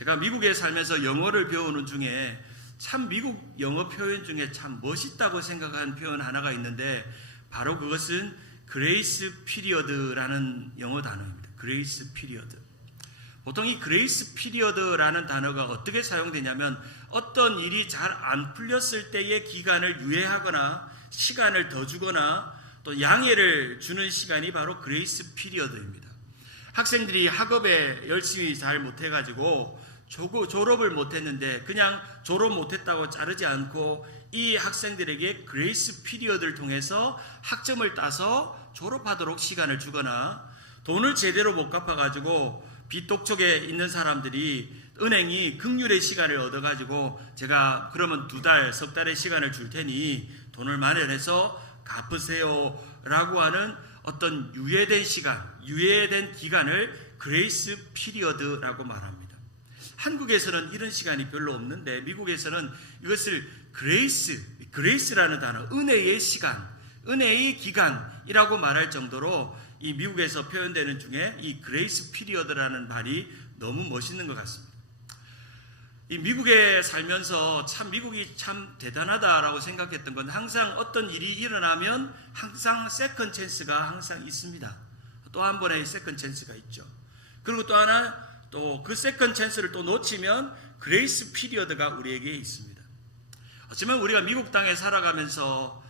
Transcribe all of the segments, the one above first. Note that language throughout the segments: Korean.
제가 미국에 살면서 영어를 배우는 중에 참 미국 영어 표현 중에 참 멋있다고 생각한 표현 하나가 있는데 바로 그것은 그레이스 피리어드라는 영어 단어입니다. 그레이스 피리어드. 보통 이 그레이스 피리어드라는 단어가 어떻게 사용되냐면 어떤 일이 잘 안 풀렸을 때의 기간을 유예하거나 시간을 더 주거나 또 양해를 주는 시간이 바로 그레이스 피리어드입니다. 학생들이 학업에 열심히 잘 못해가지고 졸업을 못했는데 그냥 졸업 못했다고 자르지 않고 이 학생들에게 그레이스 피리어드를 통해서 학점을 따서 졸업하도록 시간을 주거나 돈을 제대로 못 갚아가지고 빚독촉에 있는 사람들이 은행이 긍휼의 시간을 얻어가지고 제가 그러면 2달, 석 달의 시간을 줄 테니 돈을 마련해서 갚으세요 라고 하는 어떤 유예된 시간, 유예된 기간을 그레이스 피리어드라고 말합니다. 한국에서는 이런 시간이 별로 없는데 미국에서는 이것을 그레이스라는 단어, 은혜의 시간, 은혜의 기간이라고 말할 정도로 이 미국에서 표현되는 중에 이 그레이스 피리어드라는 말이 너무 멋있는 것 같습니다. 이 미국에 살면서 참 미국이 참 대단하다라고 생각했던 건 항상 어떤 일이 일어나면 항상 세컨 찬스가 항상 있습니다. 또 한 번의 세컨 찬스가 있죠. 그리고 또 하나 또 그 세컨 찬스를 또 놓치면 그레이스 피리어드가 우리에게 있습니다. 어쩌면 우리가 미국 땅에 살아가면서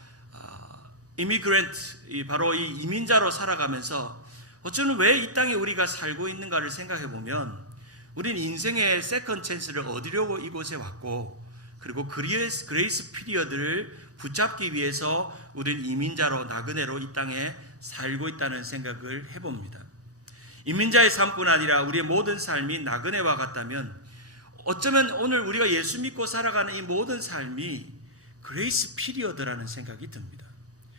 이미그랜트, 바로 이 이민자로 살아가면서 어쩌면 왜 이 땅에 우리가 살고 있는가를 생각해 보면 우리는 인생의 세컨 찬스를 얻으려고 이곳에 왔고 그리고 그레이스 피리어드를 붙잡기 위해서 우리는 이민자로 나그네로 이 땅에 살고 있다는 생각을 해봅니다. 이민자의 삶뿐 아니라 우리의 모든 삶이 나그네와 같다면 어쩌면 오늘 우리가 예수 믿고 살아가는 이 모든 삶이 그레이스 피리어드라는 생각이 듭니다.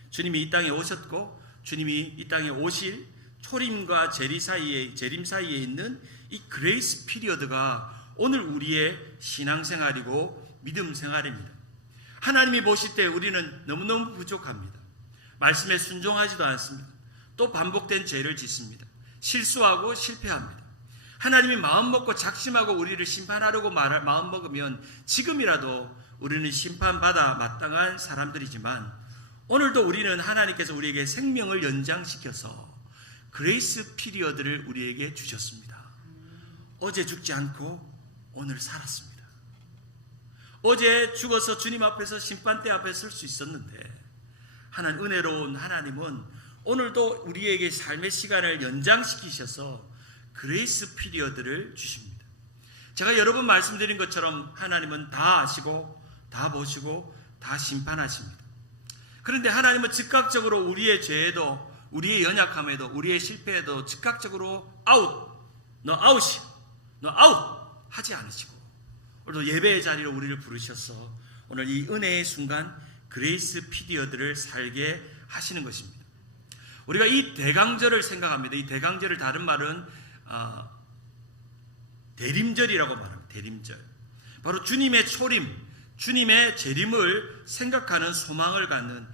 주님이 이 땅에 오셨고 주님이 이 땅에 오실 초림과 재림 사이에 있는 이 그레이스 피리어드가 오늘 우리의 신앙생활이고 믿음 생활입니다. 하나님이 보실 때 우리는 너무너무 부족합니다. 말씀에 순종하지도 않습니다. 또 반복된 죄를 짓습니다. 실수하고 실패합니다. 하나님이 마음먹고 작심하고 우리를 심판하려고 마음먹으면 지금이라도 우리는 심판받아 마땅한 사람들이지만 오늘도 우리는 하나님께서 우리에게 생명을 연장시켜서 그레이스 피리어드를 우리에게 주셨습니다. 어제 죽지 않고 오늘 살았습니다. 어제 죽어서 주님 앞에서 심판대 앞에 설 수 있었는데 하나님 은혜로운 하나님은 오늘도 우리에게 삶의 시간을 연장시키셔서 그레이스 피리어드를 주십니다. 제가 여러 번 말씀드린 것처럼 하나님은 다 아시고 다 보시고 다 심판하십니다. 그런데 하나님은 즉각적으로 우리의 죄에도 우리의 연약함에도 우리의 실패에도 즉각적으로 너 아웃 하지 않으시고 오늘도 예배의 자리로 우리를 부르셔서 오늘 이 은혜의 순간 그레이스 피리어드를 살게 하시는 것입니다. 우리가 이 대강절을 생각합니다. 이 대강절을 다른 말은 대림절이라고 말합니다. 대림절. 바로 주님의 초림, 주님의 재림을 생각하는 소망을 갖는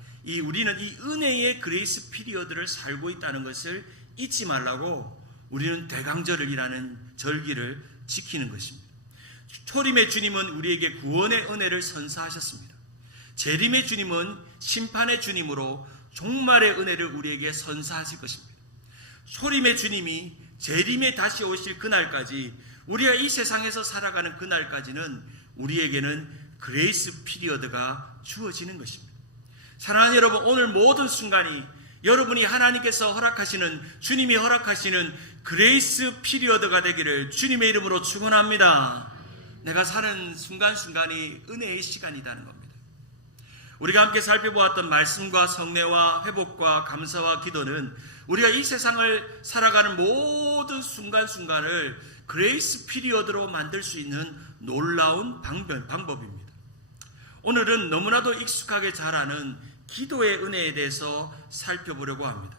우리는 이 은혜의 그레이스 피리어드를 살고 있다는 것을 잊지 말라고 우리는 대강절이라는 절기를 지키는 것입니다. 초림의 주님은 우리에게 구원의 은혜를 선사하셨습니다. 재림의 주님은 심판의 주님으로 종말의 은혜를 우리에게 선사하실 것입니다. 초림의 주님이 재림에 다시 오실 그날까지 우리가 이 세상에서 살아가는 그날까지는 우리에게는 그레이스 피리어드가 주어지는 것입니다. 사랑하는 여러분, 오늘 모든 순간이 여러분이 하나님께서 허락하시는 주님이 허락하시는 그레이스 피리어드가 되기를 주님의 이름으로 축원합니다. 내가 사는 순간순간이 은혜의 시간이라는 겁니다. 우리가 함께 살펴보았던 말씀과 성례와 회복과 감사와 기도는 우리가 이 세상을 살아가는 모든 순간순간을 그레이스 피리어드로 만들 수 있는 놀라운 방법입니다. 오늘은 너무나도 익숙하게 잘 아는 기도의 은혜에 대해서 살펴보려고 합니다.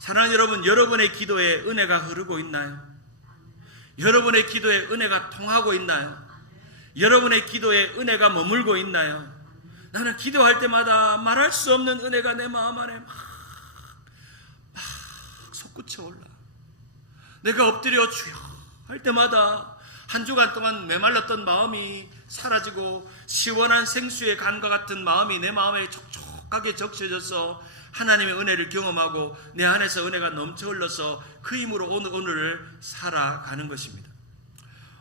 사랑하는 여러분, 여러분의 기도에 은혜가 흐르고 있나요? 여러분의 기도에 은혜가 통하고 있나요? 여러분의 기도에 은혜가 머물고 있나요? 나는 기도할 때마다 말할 수 없는 은혜가 내 마음 안에 막 솟구쳐 올라. 내가 엎드려 주여 할 때마다 한 주간 동안 메말랐던 마음이 사라지고 시원한 생수의 간과 같은 마음이 내 마음에 촉촉하게 적셔져서 하나님의 은혜를 경험하고 내 안에서 은혜가 넘쳐 흘러서 그 힘으로 오늘을 살아가는 것입니다.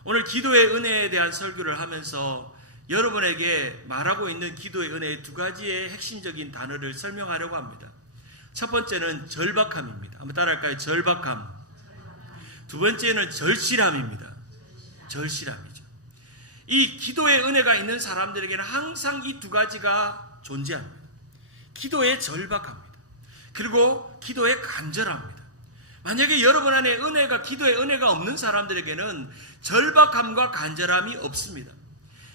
오늘 기도의 은혜에 대한 설교를 하면서 여러분에게 말하고 있는 기도의 은혜의 두 가지의 핵심적인 단어를 설명하려고 합니다. 첫 번째는 절박함입니다. 한번 따라할까요? 절박함. 두 번째는 절실함입니다. 절실함이죠. 이 기도의 은혜가 있는 사람들에게는 항상 이 두 가지가 존재합니다. 기도의 절박함입니다. 그리고 기도의 간절함입니다. 만약에 여러분 안에 기도의 은혜가 없는 사람들에게는 절박함과 간절함이 없습니다.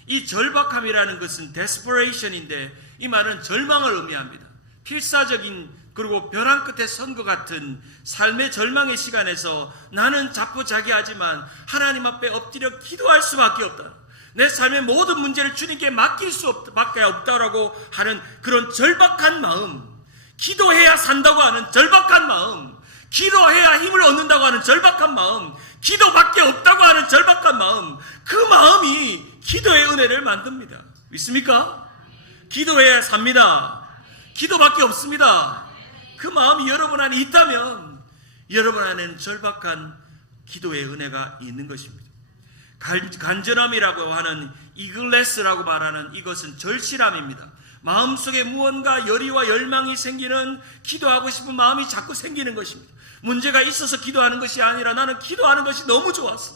이 절박함이라는 것은 desperation인데 이 말은 절망을 의미합니다. 필사적인 그리고 벼랑 끝에 선 것 같은 삶의 절망의 시간에서 나는 자포자기하지만 하나님 앞에 엎드려 기도할 수밖에 없다. 내 삶의 모든 문제를 주님께 맡길 수밖에 없다라고 하는 그런 절박한 마음, 기도해야 산다고 하는 절박한 마음, 기도해야 힘을 얻는다고 하는 절박한 마음, 기도밖에 없다고 하는 절박한 마음, 그 마음이 기도의 은혜를 만듭니다. 믿습니까? 기도해야 삽니다. 기도밖에 없습니다. 그 마음이 여러분 안에 있다면 여러분 안에는 절박한 기도의 은혜가 있는 것입니다. 간절함이라고 하는 이글레스라고 말하는 이것은 절실함입니다. 마음속에 무언가 열의와 열망이 생기는, 기도하고 싶은 마음이 자꾸 생기는 것입니다. 문제가 있어서 기도하는 것이 아니라 나는 기도하는 것이 너무 좋아서,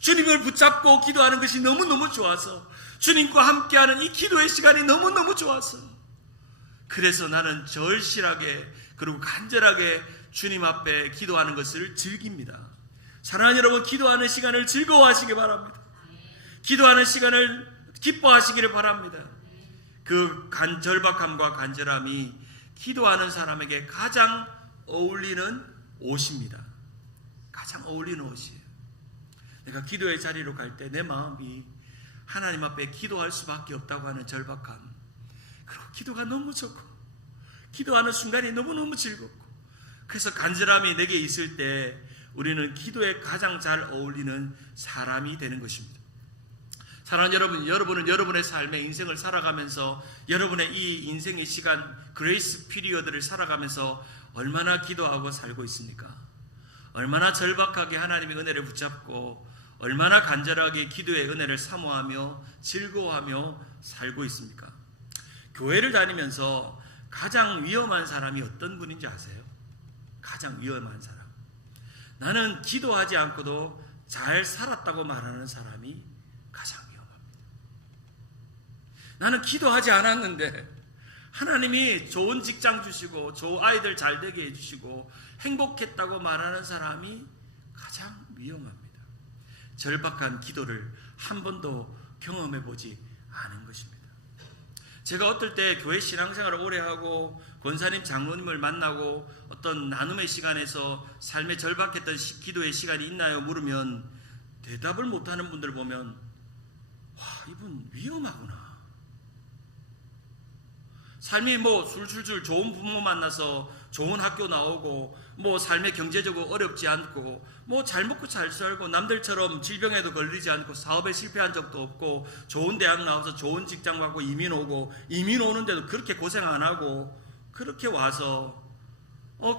주님을 붙잡고 기도하는 것이 너무너무 좋아서, 주님과 함께하는 이 기도의 시간이 너무너무 좋아서, 그래서 나는 절실하게 그리고 간절하게 주님 앞에 기도하는 것을 즐깁니다. 사랑하는 여러분, 기도하는 시간을 즐거워하시기 바랍니다. 기도하는 시간을 기뻐하시기를 바랍니다. 그 절박함과 간절함이 기도하는 사람에게 가장 어울리는 옷입니다. 가장 어울리는 옷이에요. 내가 기도의 자리로 갈 때 내 마음이 하나님 앞에 기도할 수밖에 없다고 하는 절박함, 그리고 기도가 너무 좋고 기도하는 순간이 너무너무 즐겁고, 그래서 간절함이 내게 있을 때 우리는 기도에 가장 잘 어울리는 사람이 되는 것입니다. 사랑하는 여러분, 여러분은 여러분의 삶의 인생을 살아가면서 여러분의 이 인생의 시간, 그레이스 피리어드를 살아가면서 얼마나 기도하고 살고 있습니까? 얼마나 절박하게 하나님의 은혜를 붙잡고 얼마나 간절하게 기도의 은혜를 사모하며 즐거워하며 살고 있습니까? 교회를 다니면서 가장 위험한 사람이 어떤 분인지 아세요? 가장 위험한 사람, 나는 기도하지 않고도 잘 살았다고 말하는 사람이 가장 위험합니다. 나는 기도하지 않았는데 하나님이 좋은 직장 주시고 좋은 아이들 잘 되게 해주시고 행복했다고 말하는 사람이 가장 위험합니다. 절박한 기도를 한 번도 경험해 보지 않은 것입니다. 제가 어떨 때 교회 신앙생활을 오래 하고 권사님, 장로님을 만나고 어떤 나눔의 시간에서 삶에 절박했던 기도의 시간이 있나요? 물으면 대답을 못하는 분들 보면 와, 이분 위험하구나. 삶이 술술술 좋은 부모 만나서 좋은 학교 나오고 삶의 경제적으로 어렵지 않고 잘 먹고 잘 살고 남들처럼 질병에도 걸리지 않고 사업에 실패한 적도 없고 좋은 대학 나와서 좋은 직장 갖고 이민 오는데도 그렇게 고생 안 하고 그렇게 와서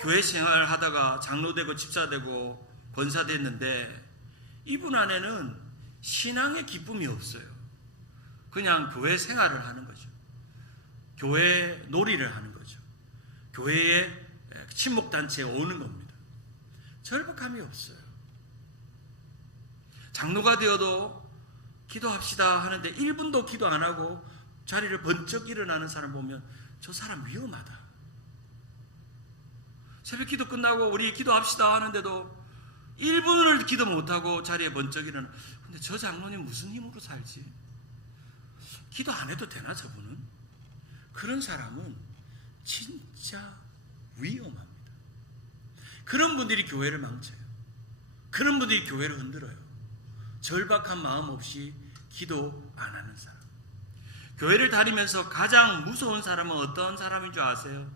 교회 생활 하다가 장로 되고 집사 되고 권사 됐는데 이분 안에는 신앙의 기쁨이 없어요. 그냥 교회 생활을 하는 거죠. 교회 놀이를 하는 거죠. 교회에 친목단체에 오는 겁니다. 절박함이 없어요. 장로가 되어도 기도합시다 하는데 1분도 기도 안 하고 자리를 번쩍 일어나는 사람 보면 저 사람 위험하다. 새벽 기도 끝나고 우리 기도합시다 하는데도 1분을 기도 못하고 자리에 번쩍 일어나. 근데 저 장로님 무슨 힘으로 살지? 기도 안 해도 되나 저분은? 그런 사람은 진짜 위험합니다. 그런 분들이 교회를 망쳐요. 그런 분들이 교회를 흔들어요. 절박한 마음 없이 기도 안 하는 사람. 교회를 다니면서 가장 무서운 사람은 어떤 사람인 줄 아세요?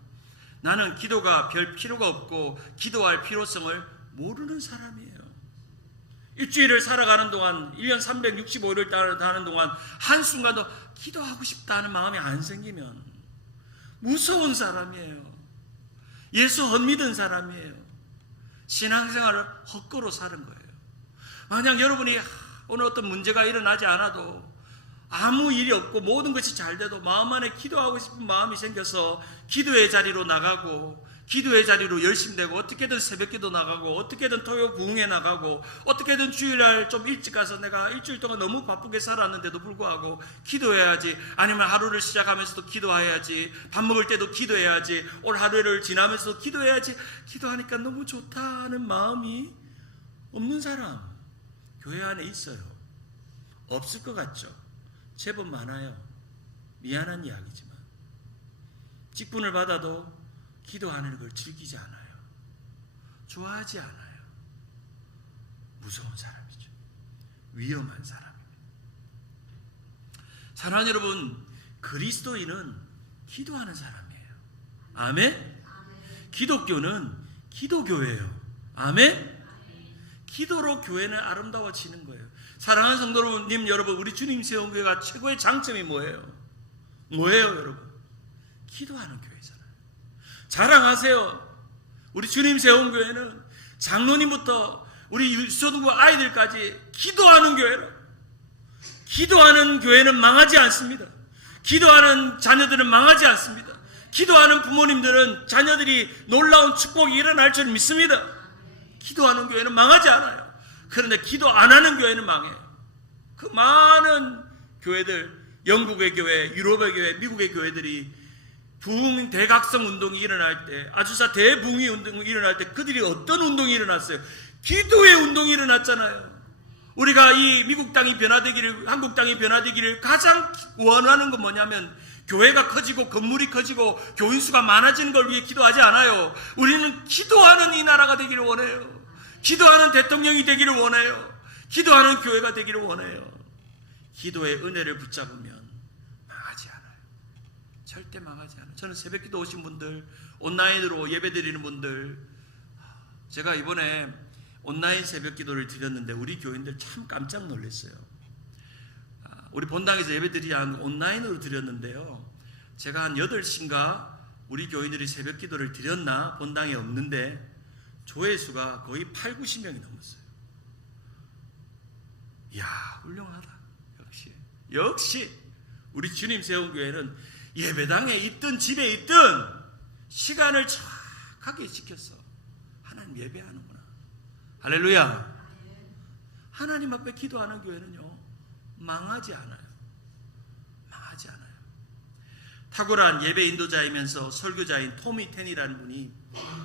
나는 기도가 별 필요가 없고 기도할 필요성을 모르는 사람이에요. 일주일을 살아가는 동안 1년 365일을 다는 동안 한순간도 기도하고 싶다는 마음이 안 생기면 무서운 사람이에요. 예수 헛믿은 사람이에요. 신앙생활을 헛거로 사는 거예요. 만약 여러분이 오늘 어떤 문제가 일어나지 않아도 아무 일이 없고 모든 것이 잘 돼도 마음 안에 기도하고 싶은 마음이 생겨서 기도의 자리로 나가고 기도의 자리로 열심히 되고 어떻게든 새벽기도 나가고 어떻게든 토요 부흥회 나가고 어떻게든 주일날 좀 일찍 가서 내가 일주일 동안 너무 바쁘게 살았는데도 불구하고 기도해야지, 아니면 하루를 시작하면서도 기도해야지, 밥 먹을 때도 기도해야지, 올 하루를 지나면서도 기도해야지, 기도하니까 너무 좋다는 마음이 없는 사람 교회 안에 있어요. 없을 것 같죠? 제법 많아요. 미안한 이야기지만 직분을 받아도 기도하는 걸 즐기지 않아요. 좋아하지 않아요. 무서운 사람이죠. 위험한 사람입니다. 사랑하는 여러분, 그리스도인은 기도하는 사람이에요. 아멘? 기독교는 기도교회예요. 아멘? 기도로 교회는 아름다워지는 거예요. 사랑하는 성도님 여러분, 우리 주님 세운 교회가 최고의 장점이 뭐예요? 뭐예요, 여러분? 기도하는 교회잖아요. 자랑하세요. 우리 주님 세운 교회는 장로님부터 우리 유초등부 아이들까지 기도하는 교회라. 기도하는 교회는 망하지 않습니다. 기도하는 자녀들은 망하지 않습니다. 기도하는 부모님들은 자녀들이 놀라운 축복이 일어날 줄 믿습니다. 기도하는 교회는 망하지 않아요. 그런데 기도 안 하는 교회는 망해요. 그 많은 교회들, 영국의 교회, 유럽의 교회, 미국의 교회들이 부흥 대각성 운동이 일어날 때, 아주사 대부흥이 운동이 일어날 때 그들이 어떤 운동이 일어났어요? 기도의 운동이 일어났잖아요. 우리가 이 미국 땅이 변화되기를, 한국 땅이 변화되기를 가장 원하는 건 뭐냐면 교회가 커지고 건물이 커지고 교인 수가 많아지는 걸 위해 기도하지 않아요. 우리는 기도하는 이 나라가 되기를 원해요. 기도하는 대통령이 되기를 원해요. 기도하는 교회가 되기를 원해요. 기도의 은혜를 붙잡으면 망하지 않아요. 절대 망하지 않아요. 저는 새벽기도 오신 분들, 온라인으로 예배드리는 분들, 제가 이번에 온라인 새벽기도를 드렸는데 우리 교인들 참 깜짝 놀랐어요. 우리 본당에서 예배드리지 않고 온라인으로 드렸는데요, 제가 한 8시인가 우리 교인들이 새벽기도를 드렸나 본당에 없는데 조회수가 거의 8-90명이 넘었어요. 이야, 훌륭하다. 역시 우리 주님 세운 교회는 예배당에 있든 집에 있든 시간을 정확하게 지켜서 하나님 예배하는구나. 할렐루야. 하나님 앞에 기도하는 교회는요 망하지 않아요. 망하지 않아요. 탁월한 예배 인도자이면서 설교자인 토미 텐이라는 분이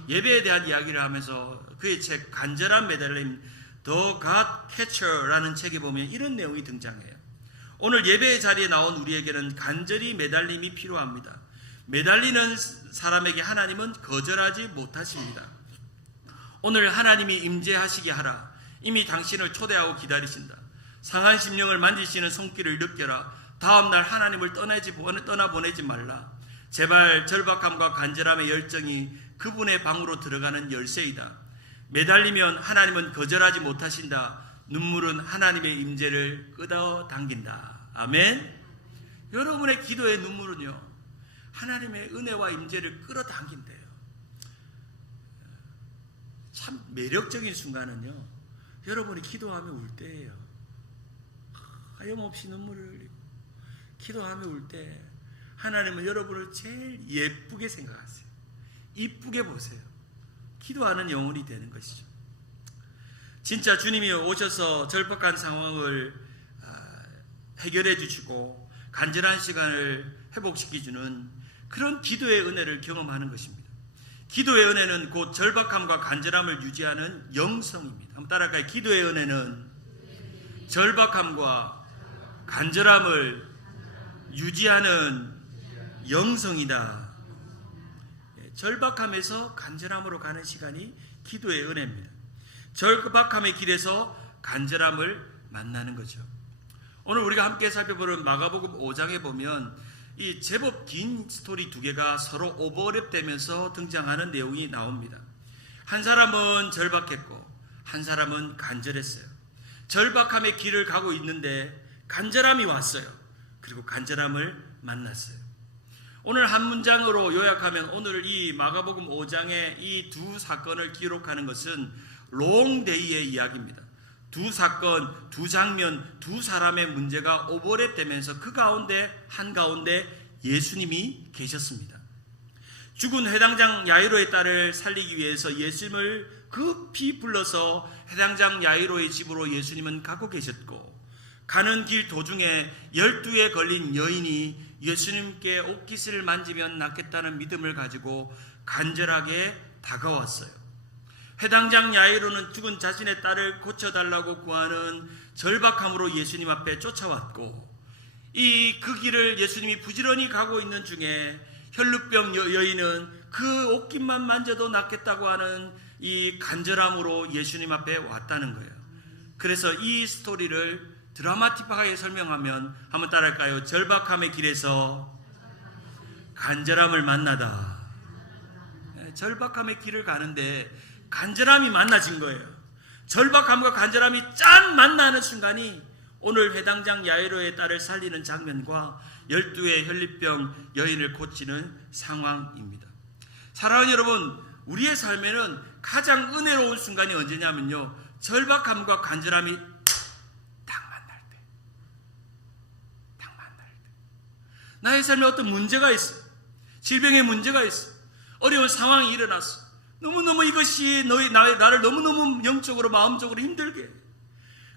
예배에 대한 이야기를 하면서 그의 책 간절한 매달림 The God Catcher라는 책에 보면 이런 내용이 등장해요. 오늘 예배의 자리에 나온 우리에게는 간절히 매달림이 필요합니다. 매달리는 사람에게 하나님은 거절하지 못하십니다. 오늘 하나님이 임재하시게 하라. 이미 당신을 초대하고 기다리신다. 상한 심령을 만지시는 손길을 느껴라. 다음날 하나님을 떠나보내지 말라. 제발 절박함과 간절함의 열정이 그분의 방으로 들어가는 열쇠이다. 매달리면 하나님은 거절하지 못하신다. 눈물은 하나님의 임재를 끌어당긴다. 아멘. 여러분의 기도의 눈물은요 하나님의 은혜와 임재를 끌어당긴대요. 참 매력적인 순간은요 여러분이 기도하며 울 때예요. 하염없이 눈물을 흘리고 기도하며 울 때 하나님은 여러분을 제일 예쁘게 생각하세요. 이쁘게 보세요. 기도하는 영혼이 되는 것이죠. 진짜 주님이 오셔서 절박한 상황을 해결해 주시고 간절한 시간을 회복시켜주는 그런 기도의 은혜를 경험하는 것입니다. 기도의 은혜는 곧 절박함과 간절함을 유지하는 영성입니다. 한번 따라할까요? 기도의 은혜는 절박함과 간절함을 유지하는 영성이다. 절박함에서 간절함으로 가는 시간이 기도의 은혜입니다. 절박함의 길에서 간절함을 만나는 거죠. 오늘 우리가 함께 살펴보는 마가복음 5장에 보면 이 제법 긴 스토리 2개가 서로 오버랩되면서 등장하는 내용이 나옵니다. 한 사람은 절박했고 한 사람은 간절했어요. 절박함의 길을 가고 있는데 간절함이 왔어요. 그리고 간절함을 만났어요. 오늘 한 문장으로 요약하면 오늘 이 마가복음 5장의 이 두 사건을 기록하는 것은 롱데이의 이야기입니다. 두 사건, 두 장면, 두 사람의 문제가 오버랩되면서 그 가운데 한가운데 예수님이 계셨습니다. 죽은 회당장 야이로의 딸을 살리기 위해서 예수님을 급히 불러서 회당장 야이로의 집으로 예수님은 가고 계셨고, 가는 길 도중에 12에 걸린 여인이 예수님께 옷깃을 만지면 낫겠다는 믿음을 가지고 간절하게 다가왔어요. 회당장 야이로는 죽은 자신의 딸을 고쳐달라고 구하는 절박함으로 예수님 앞에 쫓아왔고, 그 길을 예수님이 부지런히 가고 있는 중에 혈루병 여인은 그 옷깃만 만져도 낫겠다고 하는 이 간절함으로 예수님 앞에 왔다는 거예요. 그래서 이 스토리를 드라마틱하게 설명하면 한번 따라할까요? 절박함의 길에서 간절함을 만나다. 절박함의 길을 가는데 간절함이 만나진 거예요. 절박함과 간절함이 짠 만나는 순간이 오늘 회당장 야이로의 딸을 살리는 장면과 12의 혈루병 여인을 고치는 상황입니다. 사랑하는 여러분, 우리의 삶에는 가장 은혜로운 순간이 언제냐면요, 절박함과 간절함이 나의 삶에 어떤 문제가 있어, 질병의 문제가 있어, 어려운 상황이 일어났어. 너무너무 이것이 나를 너무너무 영적으로 마음적으로 힘들게 해.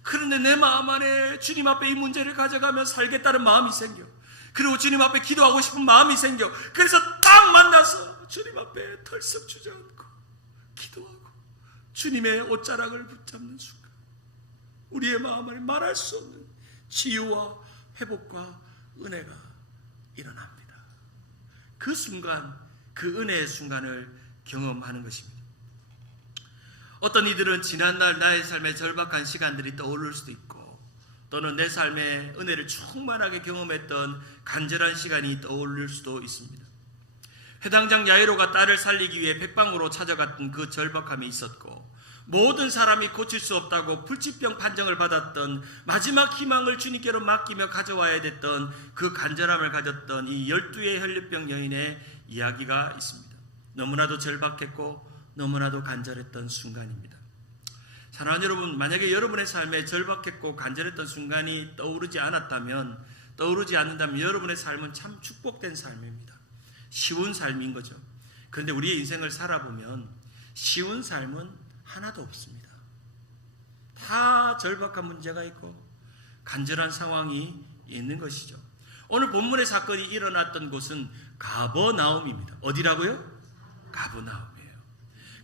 그런데 내 마음 안에 주님 앞에 이 문제를 가져가며 살겠다는 마음이 생겨. 그리고 주님 앞에 기도하고 싶은 마음이 생겨. 그래서 딱 만나서 주님 앞에 털썩 주저앉고 기도하고 주님의 옷자락을 붙잡는 순간, 우리의 마음 안에 말할 수 없는 치유와 회복과 은혜가 일어납니다. 그 순간, 그 은혜의 순간을 경험하는 것입니다. 어떤 이들은 지난날 나의 삶에 절박한 시간들이 떠오를 수도 있고, 또는 내 삶에 은혜를 충만하게 경험했던 간절한 시간이 떠오를 수도 있습니다. 회당장 야이로가 딸을 살리기 위해 백방으로 찾아갔던 그 절박함이 있었고, 모든 사람이 고칠 수 없다고 불치병 판정을 받았던 마지막 희망을 주님께로 맡기며 가져와야 됐던 그 간절함을 가졌던 이 12의 혈루병 여인의 이야기가 있습니다. 너무나도 절박했고 너무나도 간절했던 순간입니다. 사랑하는 여러분, 만약에 여러분의 삶에 절박했고 간절했던 순간이 떠오르지 않는다면 여러분의 삶은 참 축복된 삶입니다. 쉬운 삶인 거죠. 그런데 우리의 인생을 살아보면 쉬운 삶은 하나도 없습니다. 다 절박한 문제가 있고 간절한 상황이 있는 것이죠. 오늘 본문의 사건이 일어났던 곳은 가버나움입니다. 어디라고요? 가버나움이에요.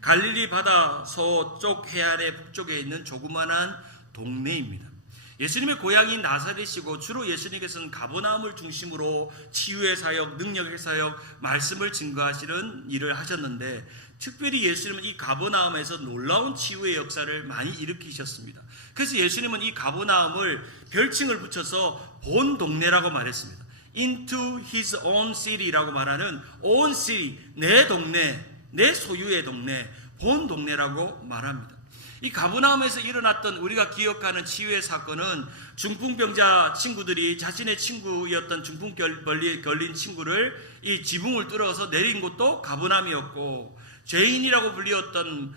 갈릴리 바다 서쪽 해안의 북쪽에 있는 조그만한 동네입니다. 예수님의 고향이 나사렛이고 주로 예수님께서는 가버나움을 중심으로 치유의 사역, 능력의 사역, 말씀을 증거하시는 일을 하셨는데, 특별히 예수님은 이 가버나움에서 놀라운 치유의 역사를 많이 일으키셨습니다. 그래서 예수님은 이 가버나움을 별칭을 붙여서 본 동네라고 말했습니다. Into his own city라고 말하는 own city, 내 동네, 내 소유의 동네, 본 동네라고 말합니다. 이 가버나움에서 일어났던 우리가 기억하는 치유의 사건은 중풍병자 친구들이 자신의 친구였던 중풍 걸린 친구를 이 지붕을 뚫어서 내린 곳도 가버나움이었고, 죄인이라고 불리었던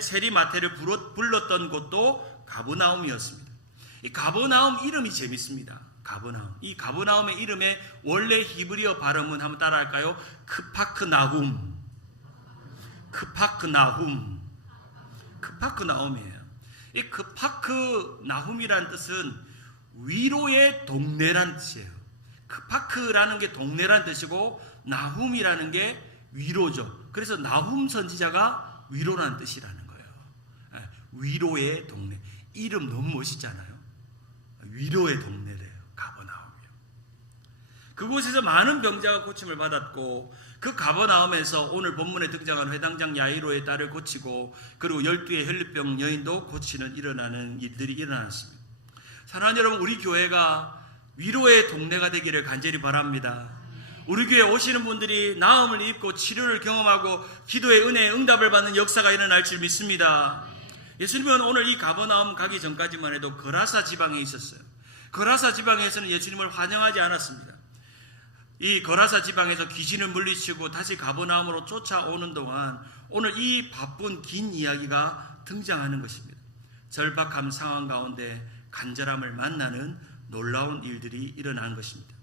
세리 마태를 불렀던 곳도 가버나움이었습니다. 이 가버나움 이름이 재밌습니다. 가버나움. 이 가버나움의 이름의 원래 히브리어 발음은 한번 따라할까요? 크파크나훔. 크파크나움이에요. 이 크파크나훔이라는 뜻은 위로의 동네란 뜻이에요. 크파크라는 게 동네란 뜻이고 나훔이라는 게 위로죠. 그래서 나훔 선지자가 위로라는 뜻이라는 거예요. 위로의 동네. 이름 너무 멋있잖아요. 위로의 동네래요. 가버나움이요. 그곳에서 많은 병자가 고침을 받았고, 그 가버나움에서 오늘 본문에 등장한 회당장 야이로의 딸을 고치고, 그리고 12의 혈루병 여인도 고치는 일어나는 일들이 일어났습니다. 사랑하는 여러분, 우리 교회가 위로의 동네가 되기를 간절히 바랍니다. 우리 교회에 오시는 분들이 나음을 입고 치료를 경험하고 기도의 은혜의 응답을 받는 역사가 일어날 줄 믿습니다. 예수님은 오늘 이 가버나움 가기 전까지만 해도 거라사 지방에 있었어요. 거라사 지방에서는 예수님을 환영하지 않았습니다. 이 거라사 지방에서 귀신을 물리치고 다시 가버나움으로 쫓아오는 동안 오늘 이 바쁜 긴 이야기가 등장하는 것입니다. 절박한 상황 가운데 간절함을 만나는 놀라운 일들이 일어난 것입니다.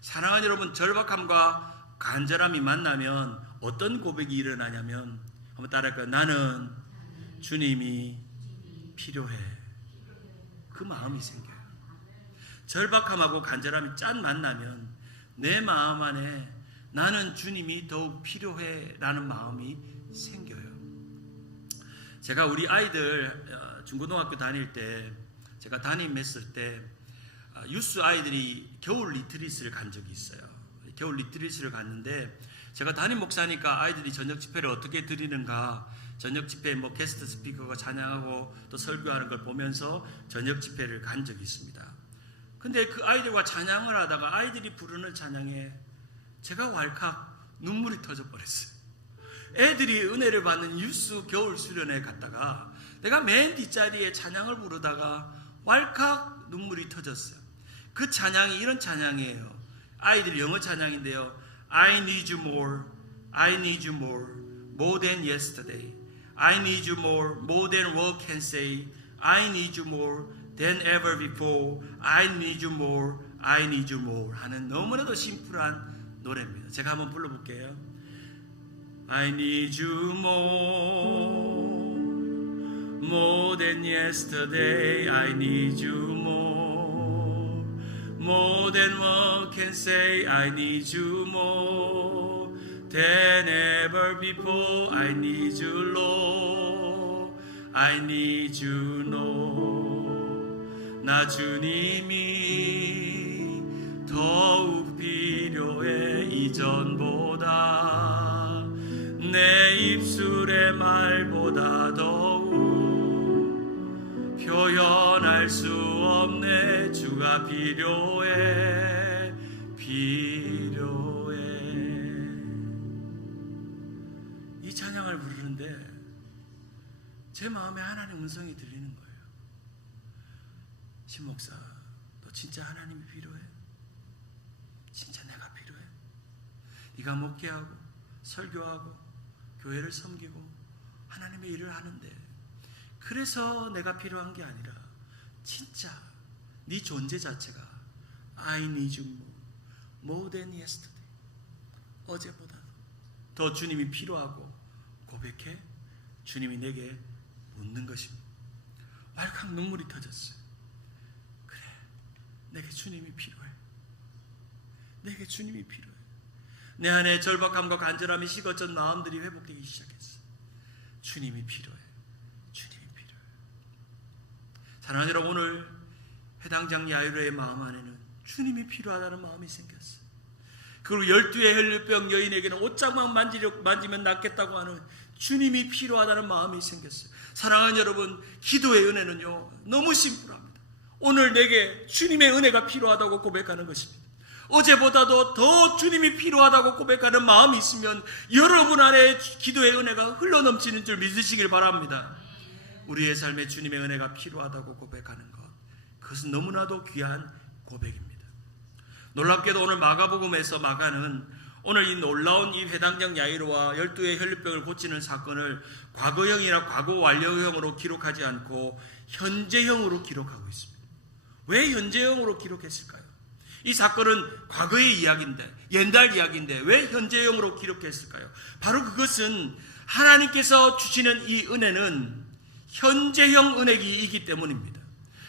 사랑하는 여러분, 절박함과 간절함이 만나면 어떤 고백이 일어나냐면, 한번 따라할까요? 나는 주님이 필요해. 그 마음이 생겨요. 절박함하고 간절함이 짠 만나면 내 마음 안에 나는 주님이 더욱 필요해 라는 마음이 생겨요. 제가 우리 아이들 중고등학교 다닐 때, 제가 담임했을 때 유스 아이들이 겨울 리트릿을 간 적이 있어요. 겨울 리트릿을 갔는데, 제가 담임 목사니까 아이들이 저녁 집회를 어떻게 드리는가, 저녁 집회에 뭐 게스트 스피커가 찬양하고 또 설교하는 걸 보면서 저녁 집회를 간 적이 있습니다. 근데 그 아이들과 찬양을 하다가 아이들이 부르는 찬양에 제가 왈칵 눈물이 터져버렸어요. 애들이 은혜를 받는 유스 겨울 수련회 갔다가 내가 맨 뒷자리에 찬양을 부르다가 왈칵 눈물이 터졌어요. 그 찬양이 이런 찬양이에요. 아이들 영어 찬양인데요. I need you more, I need you more, more than yesterday. I need you more, more than words can say. I need you more than ever before. I need you more, I need you more 하는 너무나도 심플한 노래입니다. 제가 한번 불러볼게요. I need you more, more than yesterday. I need you more, more than words can say. I need you more than ever before. I need you, Lord. I need you, Lord. 나 주님이 더욱 필요해. 이전보다 내 입술의 말보다 더욱 표현할 수 없네. 주가 필요해, 필요해. 이 찬양을 부르는데 제 마음에 하나님 음성이 들리는 거예요. 신목사, 너 진짜 하나님이 필요해? 진짜 내가 필요해? 네가 목회하고 설교하고 교회를 섬기고 하나님의 일을 하는데 그래서 내가 필요한 게 아니라 진짜 네 존재 자체가 I need you more than yesterday. 어제보다 더 주님이 필요하고 고백해 주님이 내게 묻는 것입니다. 왈칵 눈물이 터졌어요. 그래, 내게 주님이 필요해. 내게 주님이 필요해. 내 안에 절박함과 간절함이 식어진 마음들이 회복되기 시작했어요. 주님이 필요해. 주님이 필요해. 사랑하는 여러분, 오늘 해당장 야이로의 마음 안에는 주님이 필요하다는 마음이 생겼어요. 그리고 12의 혈류병 여인에게는 옷장만 만지면 낫겠다고 하는 주님이 필요하다는 마음이 생겼어요. 사랑하는 여러분, 기도의 은혜는요 너무 심플합니다. 오늘 내게 주님의 은혜가 필요하다고 고백하는 것입니다. 어제보다도 더 주님이 필요하다고 고백하는 마음이 있으면 여러분 안에 기도의 은혜가 흘러넘치는 줄 믿으시길 바랍니다. 우리의 삶에 주님의 은혜가 필요하다고 고백하는 것, 그것은 너무나도 귀한 고백입니다. 놀랍게도 오늘 마가복음에서 마가는 오늘 이 놀라운 이 회당장 야이로와 12의 혈류병을 고치는 사건을 과거형이나 과거 완료형으로 기록하지 않고 현재형으로 기록하고 있습니다. 왜 현재형으로 기록했을까요? 이 사건은 과거의 이야기인데, 옛날 이야기인데 왜 현재형으로 기록했을까요? 바로 그것은 하나님께서 주시는 이 은혜는 현재형 은혜이기 때문입니다.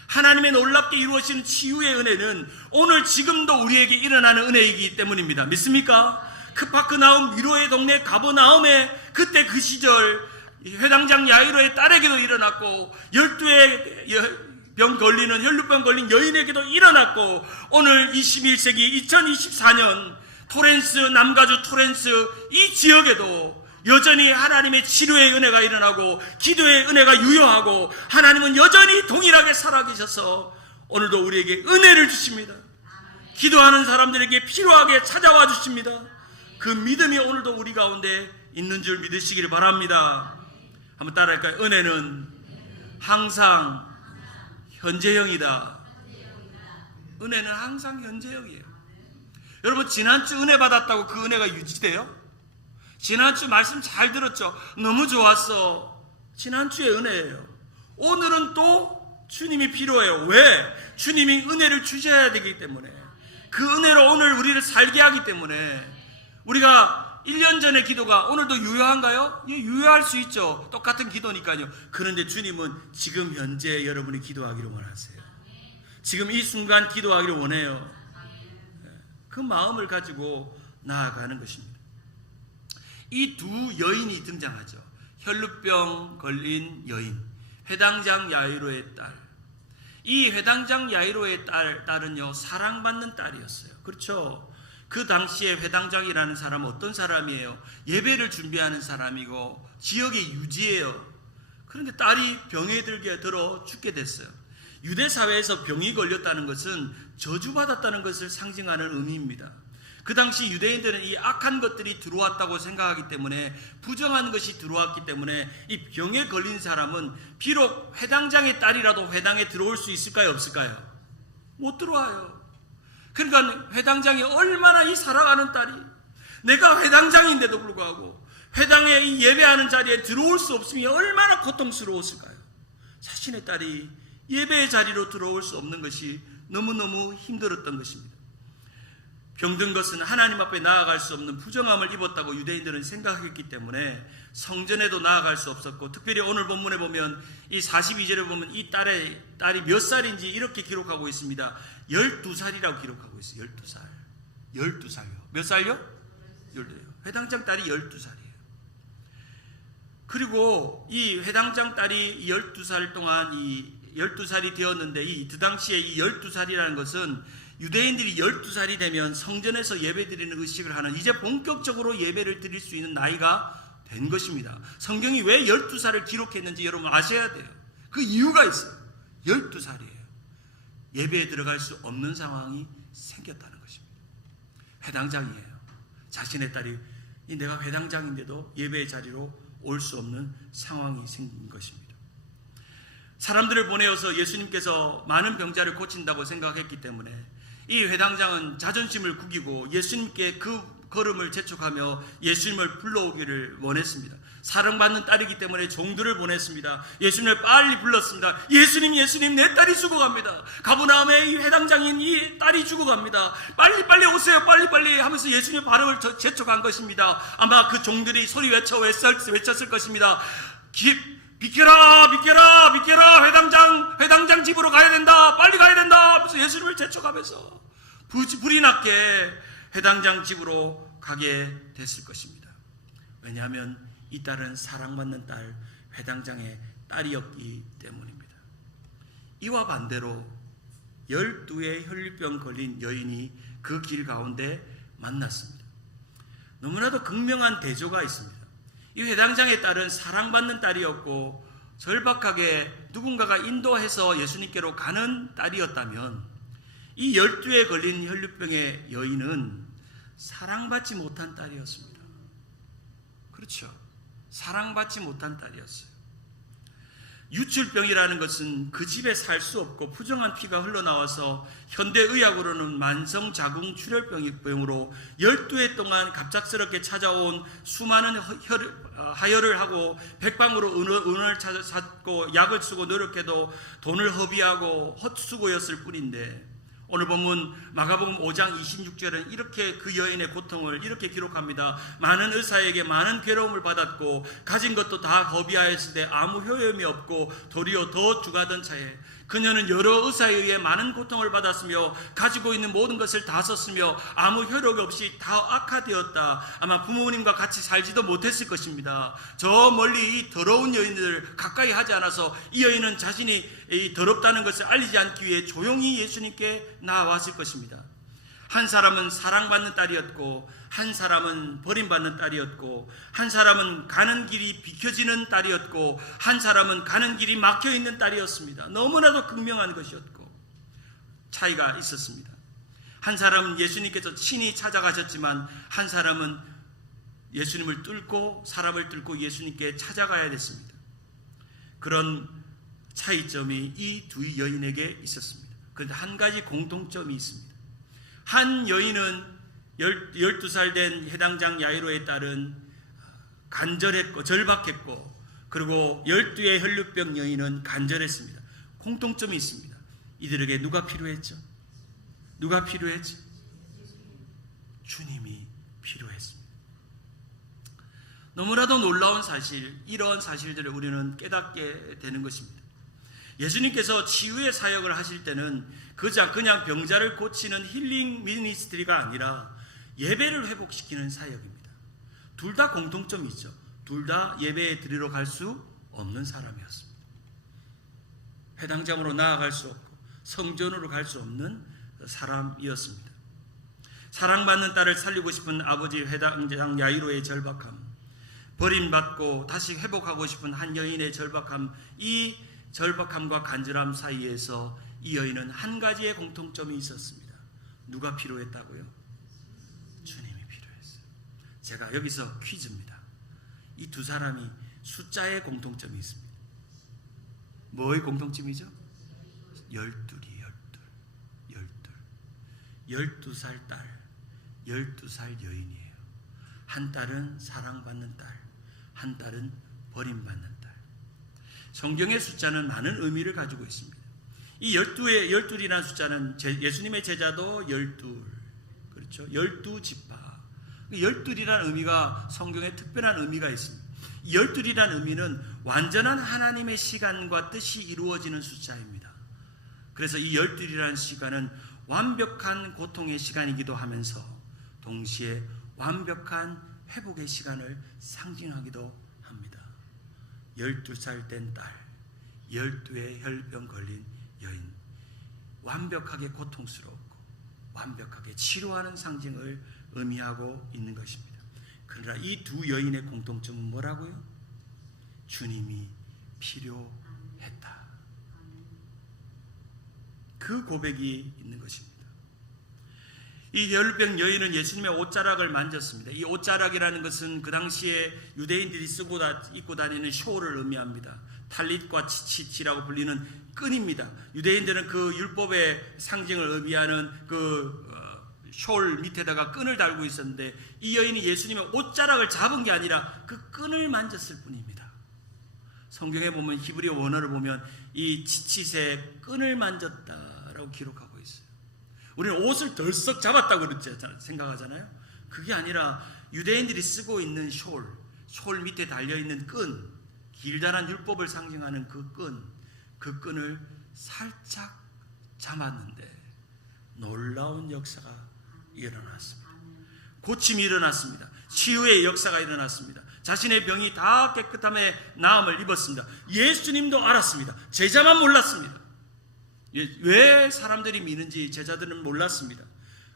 하나님의 놀랍게 이루어지는 치유의 은혜는 오늘 지금도 우리에게 일어나는 은혜이기 때문입니다. 믿습니까? 크파크나움 위로의 동네 가버나움에 그때 그 시절 회당장 야이로의 딸에게도 일어났고 12의 병 걸리는 혈류병 걸린 여인에게도 일어났고 오늘 21세기 2024년 토렌스, 남가주 토렌스 이 지역에도 여전히 하나님의 치료의 은혜가 일어나고 기도의 은혜가 유효하고 하나님은 여전히 동일하게 살아계셔서 오늘도 우리에게 은혜를 주십니다. 기도하는 사람들에게 필요하게 찾아와 주십니다. 그 믿음이 오늘도 우리 가운데 있는 줄 믿으시기를 바랍니다. 한번 따라할까요? 은혜는 항상 현재형이다. 은혜는 항상 현재형이에요. 여러분, 지난주 은혜 받았다고 그 은혜가 유지돼요? 지난주 말씀 잘 들었죠? 너무 좋았어. 지난주의 은혜예요. 오늘은 또 주님이 필요해요. 왜? 주님이 은혜를 주셔야 되기 때문에, 그 은혜로 오늘 우리를 살게 하기 때문에. 우리가 1년 전의 기도가 오늘도 유효한가요? 예, 유효할 수 있죠. 똑같은 기도니까요. 그런데 주님은 지금 현재 여러분이 기도하기를 원하세요. 지금 이 순간 기도하기를 원해요. 그 마음을 가지고 나아가는 것입니다. 이 두 여인이 등장하죠. 혈루병 걸린 여인, 회당장 야이로의 딸. 이 회당장 야이로의 딸은요, 사랑받는 딸이었어요. 그렇죠? 그 당시에 회당장이라는 사람은 어떤 사람이에요? 예배를 준비하는 사람이고 지역의 유지예요. 그런데 딸이 병에 들어 죽게 됐어요. 유대 사회에서 병이 걸렸다는 것은 저주받았다는 것을 상징하는 의미입니다. 그 당시 유대인들은 이 악한 것들이 들어왔다고 생각하기 때문에, 부정한 것이 들어왔기 때문에 이 병에 걸린 사람은 비록 회당장의 딸이라도 회당에 들어올 수 있을까요? 없을까요? 못 들어와요. 그러니까 회당장이 얼마나 이 사랑하는 딸이, 내가 회당장인데도 불구하고 회당에 이 예배하는 자리에 들어올 수 없으면 얼마나 고통스러웠을까요? 자신의 딸이 예배의 자리로 들어올 수 없는 것이 너무너무 힘들었던 것입니다. 병든 것은 하나님 앞에 나아갈 수 없는 부정함을 입었다고 유대인들은 생각했기 때문에 성전에도 나아갈 수 없었고, 특별히 오늘 본문에 보면 이 42절에 보면 이 딸이 몇 살인지 이렇게 기록하고 있습니다. 12살이라고 기록하고 있어요. 12살. 12살이요. 몇 살요? 12살이요. 회당장 딸이 12살이에요. 그리고 이 회당장 딸이 12살 동안 12살이 되었는데, 그 당시에 이 12살이라는 것은 유대인들이 12살이 되면 성전에서 예배드리는 의식을 하는, 이제 본격적으로 예배를 드릴 수 있는 나이가 된 것입니다. 성경이 왜 12살을 기록했는지 여러분 아셔야 돼요. 그 이유가 있어요. 12살이에요. 예배에 들어갈 수 없는 상황이 생겼다는 것입니다. 회당장이에요. 자신의 딸이, 내가 회당장인데도 예배의 자리로 올 수 없는 상황이 생긴 것입니다. 사람들을 보내어서 예수님께서 많은 병자를 고친다고 생각했기 때문에 이 회당장은 자존심을 구기고 예수님께 그 걸음을 재촉하며 예수님을 불러오기를 원했습니다. 사랑받는 딸이기 때문에 종들을 보냈습니다. 예수님을 빨리 불렀습니다. 예수님, 내 딸이 죽어갑니다. 가버나움에 이 회당장인 이 딸이 죽어갑니다. 빨리 오세요, 빨리 하면서 예수님의 발음을 재촉한 것입니다. 아마 그 종들이 소리 외쳤을 것입니다. 비켜라, 회당장 집으로 가야 된다, 빨리 가야 된다 하면서 예수님을 재촉하면서 불이 났게 회당장 집으로 가게 됐을 것입니다. 왜냐하면 이 딸은 사랑받는 딸, 회당장의 딸이었기 때문입니다. 이와 반대로 12의 혈류병 걸린 여인이 그 길 가운데 만났습니다. 너무나도 극명한 대조가 있습니다. 이 회당장의 딸은 사랑받는 딸이었고 절박하게 누군가가 인도해서 예수님께로 가는 딸이었다면, 이 12에 걸린 혈류병의 여인은 사랑받지 못한 딸이었습니다. 그렇죠. 사랑받지 못한 딸이었어요. 유출병이라는 것은 그 집에 살 수 없고 부정한 피가 흘러나와서 현대의학으로는 만성자궁 출혈병으로 12해 동안 갑작스럽게 찾아온 수많은 하혈을 하고 백방으로 은을 찾고 약을 쓰고 노력해도 돈을 허비하고 헛수고였을 뿐인데, 오늘 본문 마가복음 5장 26절은 이렇게 그 여인의 고통을 이렇게 기록합니다. 많은 의사에게 많은 괴로움을 받았고 가진 것도 다 허비하였을 때 아무 효험이 없고 도리어 더 주가던 차에 그녀는 여러 의사에 의해 많은 고통을 받았으며 가지고 있는 모든 것을 다 썼으며 아무 효력 없이 다 악화되었다. 아마 부모님과 같이 살지도 못했을 것입니다. 저 멀리 이 더러운 여인들을 가까이 하지 않아서 이 여인은 자신이 이 더럽다는 것을 알리지 않기 위해 조용히 예수님께 나아왔을 것입니다. 한 사람은 사랑받는 딸이었고, 한 사람은 버림받는 딸이었고, 한 사람은 가는 길이 비켜지는 딸이었고, 한 사람은 가는 길이 막혀있는 딸이었습니다. 너무나도 극명한 것이었고 차이가 있었습니다. 한 사람은 예수님께서 친히 찾아가셨지만 한 사람은 예수님을 뚫고, 사람을 뚫고 예수님께 찾아가야 됐습니다. 그런 차이점이 이 두 여인에게 있었습니다. 그런데 한 가지 공통점이 있습니다. 한 여인은 12살 된 해당장 야이로의 딸은 간절했고 절박했고, 그리고 12의 혈루병 여인은 간절했습니다. 공통점이 있습니다. 이들에게 누가 필요했죠? 누가 필요했죠? 주님이 필요했습니다. 너무나도 놀라운 사실, 이러한 사실들을 우리는 깨닫게 되는 것입니다. 예수님께서 치유의 사역을 하실 때는 그냥 병자를 고치는 힐링 미니스트리가 아니라 예배를 회복시키는 사역입니다. 둘 다 공통점이 있죠. 둘 다 예배에 드리러 갈 수 없는 사람이었습니다. 회당장으로 나아갈 수 없고 성전으로 갈 수 없는 사람이었습니다. 사랑받는 딸을 살리고 싶은 아버지 회당장 야이로의 절박함, 버림받고 다시 회복하고 싶은 한 여인의 절박함, 이 절박함과 간절함 사이에서 이 여인은 한 가지의 공통점이 있었습니다. 누가 필요했다고요? 주님이 필요했어요. 제가 여기서 퀴즈입니다. 이 두 사람이 숫자의 공통점이 있습니다. 뭐의 공통점이죠? 12살 딸, 12살 여인이에요. 한 딸은 사랑받는 딸, 한 딸은 버림받는 딸. 성경의 숫자는 많은 의미를 가지고 있습니다. 이 12이라는 숫자는 예수님의 제자도 12, 그렇죠? 12지파. 12이라는 의미가 성경에 특별한 의미가 있습니다. 12이라는 의미는 완전한 하나님의 시간과 뜻이 이루어지는 숫자입니다. 그래서 이 12이라는 시간은 완벽한 고통의 시간이기도 하면서 동시에 완벽한 회복의 시간을 상징하기도 합니다. 12살 된 딸, 12의 혈병 걸린 여인, 완벽하게 고통스럽고 완벽하게 치료하는 상징을 의미하고 있는 것입니다. 그러나 이 두 여인의 공통점은 뭐라고요? 주님이 필요했다. 그 고백이 있는 것입니다. 이 혈병 여인은 예수님의 옷자락을 만졌습니다. 이 옷자락이라는 것은 그 당시에 유대인들이 입고 다니는 숄을 의미합니다. 탈릿과 치치치라고 불리는 끈입니다. 유대인들은 그 율법의 상징을 의미하는 그 숄 밑에다가 끈을 달고 있었는데, 이 여인이 예수님의 옷자락을 잡은 게 아니라 그 끈을 만졌을 뿐입니다. 성경에 보면, 히브리 원어를 보면 이 치칫의 끈을 만졌다라고 기록하고 있어요. 우리는 옷을 덜썩 잡았다고 그렇지 생각하잖아요. 그게 아니라 유대인들이 쓰고 있는 숄 밑에 달려있는 끈, 길다란 율법을 상징하는 그 끈을 살짝 잡았는데 놀라운 역사가 일어났습니다. 고침이 일어났습니다. 치유의 역사가 일어났습니다. 자신의 병이 다 깨끗함에 나음을 입었습니다. 예수님도 알았습니다. 제자만 몰랐습니다. 왜 사람들이 믿는지 제자들은 몰랐습니다.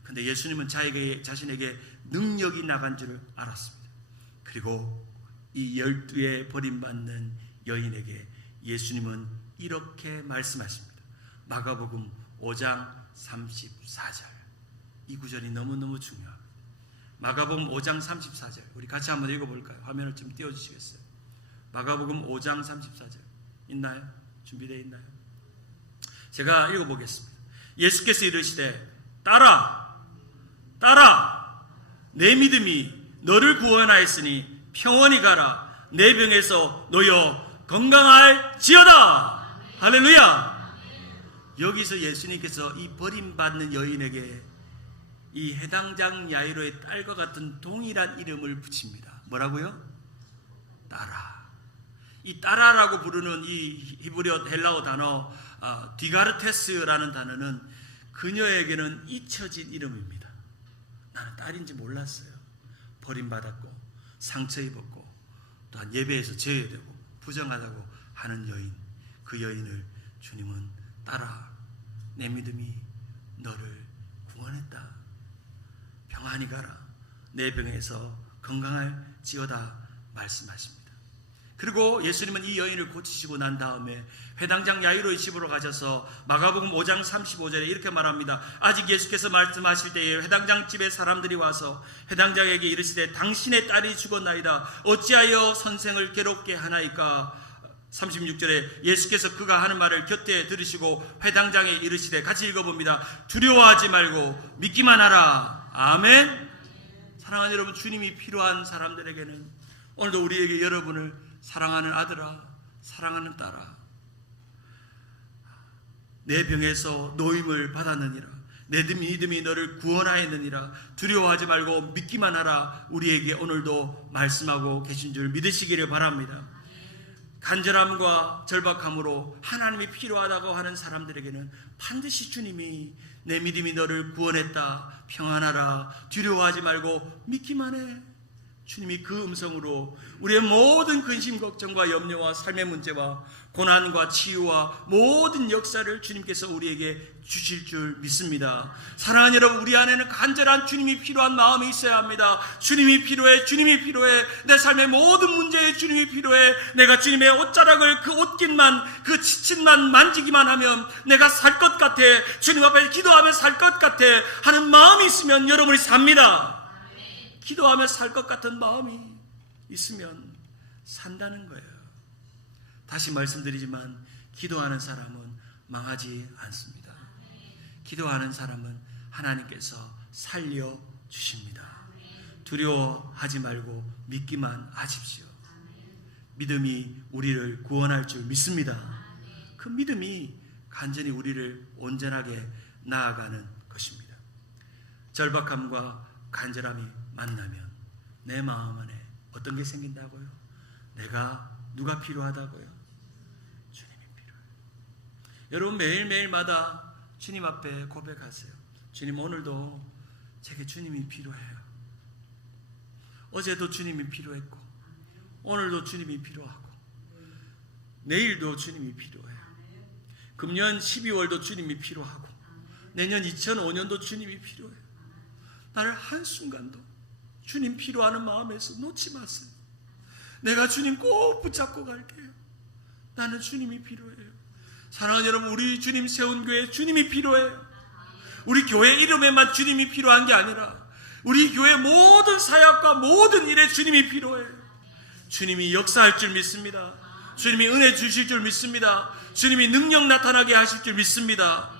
그런데 예수님은 자신에게 능력이 나간 줄을 알았습니다. 그리고 이 12의 버림받는 여인에게 예수님은 이렇게 말씀하십니다. 마가복음 5장 34절. 이 구절이 너무너무 중요합니다. 마가복음 5장 34절. 우리 같이 한번 읽어볼까요? 화면을 좀 띄워주시겠어요? 마가복음 5장 34절. 있나요? 준비되어 있나요? 제가 읽어보겠습니다. 예수께서 이르시되 딸아 내 믿음이 너를 구원하였으니 평안히 가라. 내 병에서 놓여 건강할지어다. 할렐루야. 여기서 예수님께서 이 버림받는 여인에게 이 해당장 야이로의 딸과 같은 동일한 이름을 붙입니다. 뭐라고요? 딸아. 이 딸아라고 부르는 이 히브리어 헬라어 단어 디가르테스라는 단어는 그녀에게는 잊혀진 이름입니다. 나는 딸인지 몰랐어요. 버림받았고 상처 입었고 또한 예배에서 제외되고 부정하다고 하는 여인, 그 여인을 주님은 딸아 내 믿음이 너를 구원했다. 평안히 가라. 내 병에서 건강할지어다 말씀하십니다. 그리고 예수님은 이 여인을 고치시고 난 다음에 회당장 야이로의 집으로 가셔서 마가복음 5장 35절에 이렇게 말합니다. 아직 예수께서 말씀하실 때에 회당장 집에 사람들이 와서 회당장에게 이르시되 당신의 딸이 죽었나이다. 어찌하여 선생을 괴롭게 하나이까? 36절에 예수께서 그가 하는 말을 곁에 들으시고 회당장에 이르시되, 같이 읽어봅니다. 두려워하지 말고 믿기만 하라. 아멘. 사랑하는 여러분, 주님이 필요한 사람들에게는 오늘도 우리에게 여러분을 사랑하는 아들아, 사랑하는 딸아, 내 병에서 노임을 받았느니라, 내 믿음이 너를 구원하였느니라, 두려워하지 말고 믿기만 하라, 우리에게 오늘도 말씀하고 계신 줄 믿으시기를 바랍니다. 간절함과 절박함으로 하나님이 필요하다고 하는 사람들에게는 반드시 주님이 내 믿음이 너를 구원했다, 평안하라, 두려워하지 말고 믿기만 해, 주님이 그 음성으로 우리의 모든 근심 걱정과 염려와 삶의 문제와 고난과 치유와 모든 역사를 주님께서 우리에게 주실 줄 믿습니다. 사랑하는 여러분, 우리 안에는 간절한 주님이 필요한 마음이 있어야 합니다. 주님이 필요해, 주님이 필요해. 내 삶의 모든 문제에 주님이 필요해. 내가 주님의 옷자락을, 그 옷깃만, 그 지친만 만지기만 하면 내가 살 것 같아, 주님 앞에 기도하며 살 것 같아 하는 마음이 있으면 여러분이 삽니다. 기도하며 살 것 같은 마음이 있으면 산다는 거예요. 다시 말씀드리지만 기도하는 사람은 망하지 않습니다. 기도하는 사람은 하나님께서 살려주십니다. 두려워하지 말고 믿기만 하십시오. 믿음이 우리를 구원할 줄 믿습니다. 그 믿음이 간절히 우리를 온전하게 나아가는 것입니다. 절박함과 간절함이 만나면 내 마음 안에 어떤 게 생긴다고요? 누가 필요하다고요? 주님이 필요해요. 여러분, 매일매일마다 주님 앞에 고백하세요. 주님, 오늘도 제게 주님이 필요해요. 어제도 주님이 필요했고, 오늘도 주님이 필요하고, 내일도 주님이 필요해요. 금년 12월도 주님이 필요하고, 내년 2005년도 주님이 필요해요. 나를 한순간도 주님 필요하는 마음에서 놓지 마세요. 내가 주님 꼭 붙잡고 갈게요. 나는 주님이 필요해요. 사랑하는 여러분, 우리 주님 세운 교회에 주님이 필요해요. 우리 교회 이름에만 주님이 필요한 게 아니라 우리 교회 모든 사역과 모든 일에 주님이 필요해요. 주님이 역사할 줄 믿습니다. 주님이 은혜 주실 줄 믿습니다. 주님이 능력 나타나게 하실 줄 믿습니다.